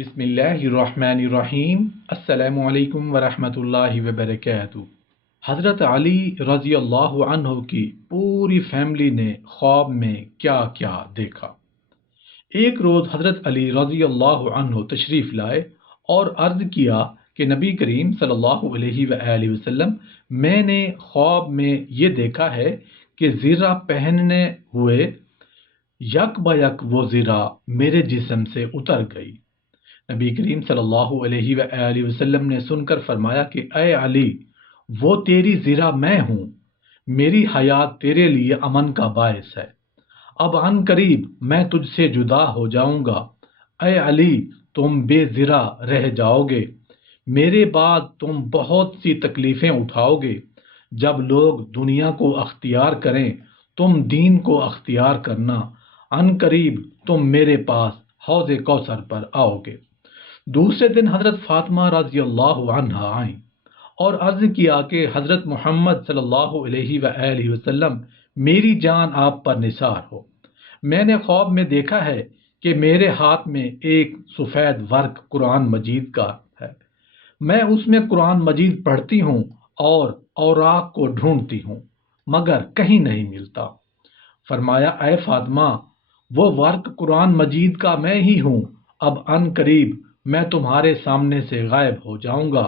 بسم اللہ الرحمن الرحیم۔ السلام علیکم ورحمۃ اللہ وبرکاتہ۔ حضرت علی رضی اللہ عنہ کی پوری فیملی نے خواب میں کیا کیا دیکھا۔ ایک روز حضرت علی رضی اللہ عنہ تشریف لائے اور عرض کیا کہ نبی کریم صلی اللہ علیہ وآلہ وسلم، میں نے خواب میں یہ دیکھا ہے کہ زرہ پہننے ہوئے یک بہ یک وہ زرہ میرے جسم سے اتر گئی۔ نبی کریم صلی اللہ علیہ وآلہ وسلم نے سن کر فرمایا کہ اے علی، وہ تیری زرہ میں ہوں، میری حیات تیرے لیے امن کا باعث ہے، اب عن قریب میں تجھ سے جدا ہو جاؤں گا۔ اے علی، تم بے زرہ رہ جاؤ گے، میرے بعد تم بہت سی تکلیفیں اٹھاؤ گے۔ جب لوگ دنیا کو اختیار کریں تم دین کو اختیار کرنا، عن قریب تم میرے پاس حوض کوثر پر آؤ گے۔ دوسرے دن حضرت فاطمہ رضی اللہ عنہا آئیں اور عرض کیا کہ حضرت محمد صلی اللہ علیہ وآلہ وسلم، میری جان آپ پر نثار ہو، میں نے خواب میں دیکھا ہے کہ میرے ہاتھ میں ایک سفید ورق قرآن مجید کا ہے، میں اس میں قرآن مجید پڑھتی ہوں اور اوراق کو ڈھونڈتی ہوں مگر کہیں نہیں ملتا۔ فرمایا اے فاطمہ، وہ ورق قرآن مجید کا میں ہی ہوں، اب عن قریب میں تمہارے سامنے سے غائب ہو جاؤں گا،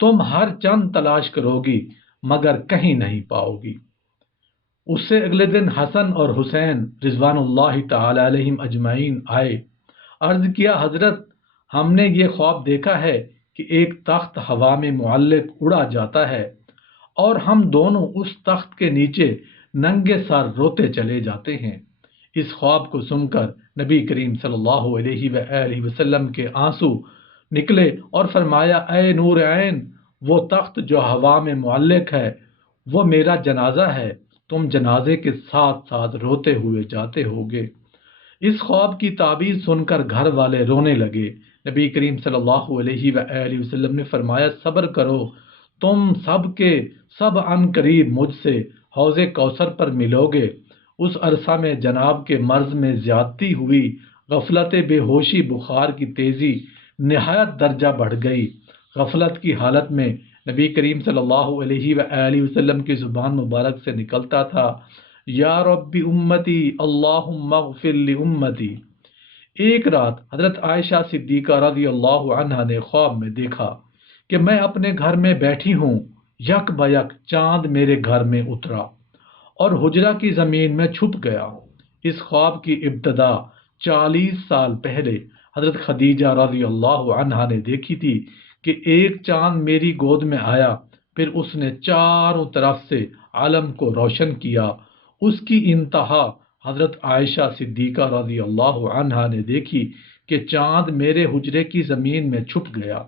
تم ہر چند تلاش کرو گی مگر کہیں نہیں پاؤ گی۔ اس سے اگلے دن حسن اور حسین رضوان اللہ تعالی علیہم اجمعین آئے، عرض کیا حضرت، ہم نے یہ خواب دیکھا ہے کہ ایک تخت ہوا میں معلق اڑا جاتا ہے اور ہم دونوں اس تخت کے نیچے ننگے سر روتے چلے جاتے ہیں۔ اس خواب کو سن کر نبی کریم صلی اللہ علیہ وآلہ وسلم کے آنسو نکلے اور فرمایا اے نور عین، وہ تخت جو ہوا میں معلق ہے وہ میرا جنازہ ہے، تم جنازے کے ساتھ ساتھ روتے ہوئے جاتے ہوگے۔ اس خواب کی تعبیر سن کر گھر والے رونے لگے۔ نبی کریم صلی اللہ علیہ وآلہ وسلم نے فرمایا صبر کرو، تم سب کے سب عن قریب مجھ سے حوض کوثر پر ملو گے۔ اس عرصہ میں جناب کے مرض میں زیادتی ہوئی، غفلت، بے ہوشی، بخار کی تیزی نہایت درجہ بڑھ گئی۔ غفلت کی حالت میں نبی کریم صلی اللہ علیہ وآلہ وسلم کی زبان مبارک سے نکلتا تھا یا رب امتی اللہم اغفر لامتی۔ ایک رات حضرت عائشہ صدیقہ رضی اللہ عنہا نے خواب میں دیکھا کہ میں اپنے گھر میں بیٹھی ہوں، یک بہ یک چاند میرے گھر میں اترا اور حجرہ کی زمین میں چھپ گیا۔ اس خواب کی ابتدا 40 سال پہلے حضرت خدیجہ رضی اللہ عنہا نے دیکھی تھی کہ ایک چاند میری گود میں آیا، پھر اس نے چاروں طرف سے عالم کو روشن کیا۔ اس کی انتہا حضرت عائشہ صدیقہ رضی اللہ عنہا نے دیکھی کہ چاند میرے حجرے کی زمین میں چھپ گیا۔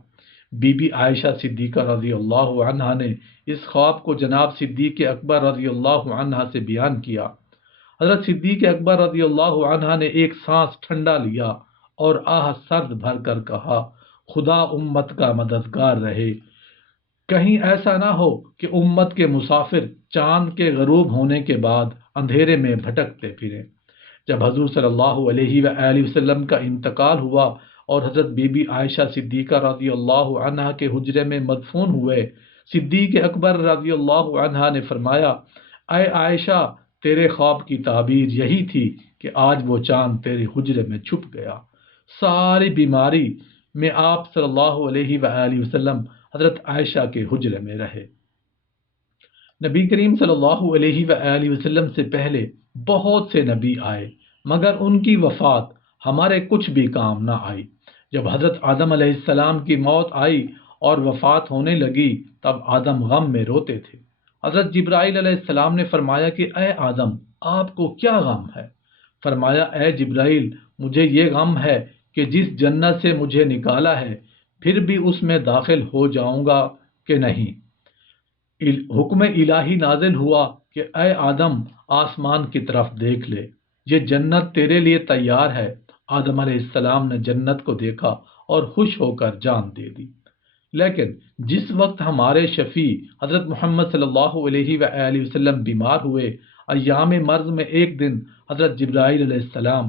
بی بی عائشہ صدیقہ رضی اللہ عنہا نے اس خواب کو جناب صدیق اکبر رضی اللہ عنہا سے بیان کیا۔ حضرت صدیق اکبر رضی اللہ عنہا نے ایک سانس ٹھنڈا لیا اور آہ سرد بھر کر کہا خدا امت کا مددگار رہے، کہیں ایسا نہ ہو کہ امت کے مسافر چاند کے غروب ہونے کے بعد اندھیرے میں بھٹکتے پھریں۔ جب حضور صلی اللہ علیہ وآلہ وسلم کا انتقال ہوا اور حضرت بی بی عائشہ صدیقہ رضی اللہ عنہا کے حجرے میں مدفون ہوئے، صدیق اکبر رضی اللہ عنہا نے فرمایا اے عائشہ، تیرے خواب کی تعبیر یہی تھی کہ آج وہ چاند تیرے حجرے میں چھپ گیا۔ ساری بیماری میں آپ صلی اللہ علیہ وآلہ وسلم حضرت عائشہ کے حجرے میں رہے۔ نبی کریم صلی اللہ علیہ وآلہ وسلم سے پہلے بہت سے نبی آئے مگر ان کی وفات ہمارے کچھ بھی کام نہ آئی۔ جب حضرت آدم علیہ السلام کی موت آئی اور وفات ہونے لگی تب آدم غم میں روتے تھے۔ حضرت جبرائیل علیہ السلام نے فرمایا کہ اے آدم، آپ کو کیا غم ہے؟ فرمایا اے جبرائیل، مجھے یہ غم ہے کہ جس جنت سے مجھے نکالا ہے پھر بھی اس میں داخل ہو جاؤں گا کہ نہیں۔ حکم الہی نازل ہوا کہ اے آدم، آسمان کی طرف دیکھ لے، یہ جنت تیرے لیے تیار ہے۔ آدم علیہ السلام نے جنت کو دیکھا اور خوش ہو کر جان دے دی۔ لیکن جس وقت ہمارے شفیع حضرت محمد صلی اللہ علیہ وآلہ وسلم بیمار ہوئے، ایام مرض میں ایک دن حضرت جبرائیل علیہ السلام